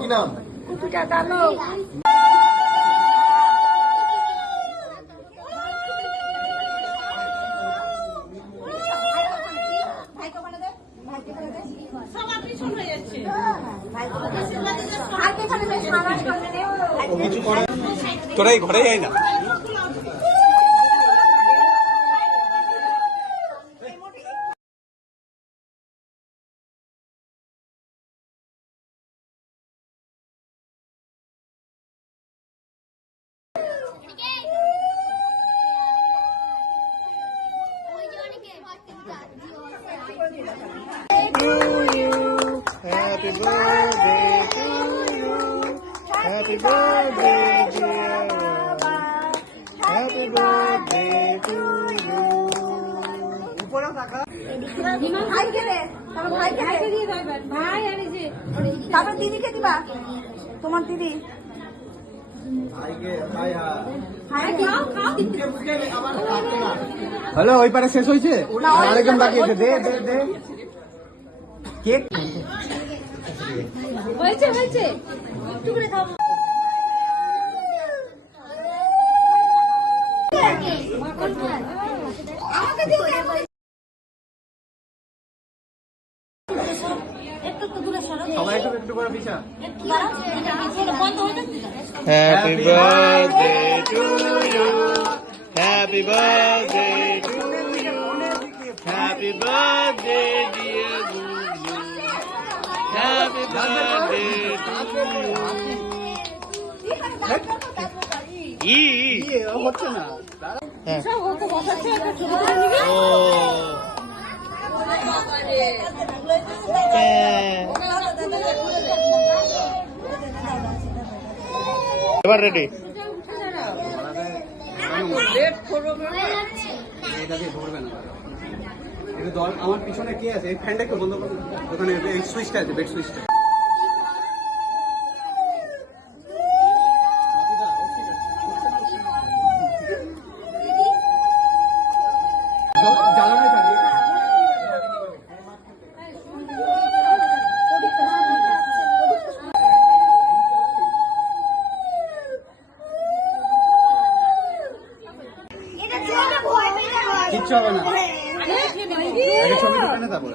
কি নাম? তোরাই ঘরে যাই না। Happy birthday to you. Happy birthday, dear Baba. Happy birthday to you. উপরে থাকা ভাইকে দে, তারপর ভাইকে দিয়ে দেবেন। ভাই আর এই যে তারপর দিদিকে দিবা, তোমার দিদি। হ্যালো, ওই পারে শেষ হয়েছে, আরেকজন বাকি আছে। দে দে দে কেক। হয়েছে হয়েছে, একটু করে খাও। আমাকে দিও একটু দূরে সরো, সবাই একটু করে পিছা। বন্ধ হয়ে যাচ্ছে। Happy birthday to you. Happy birthday to you. Happy birthday, dear Guru. Happy birthday to you. হচ্ছে না। এবার রেডি। আমার পিছনে কি আছে? এই ফ্যানটা একটু বন্ধ করুন। ওখানে এই সুইচটা আছে, বেড সুইচটা। জ্বালানোই থাকে। কিচ্ছু হবে না। ছবি তুলে তারপরে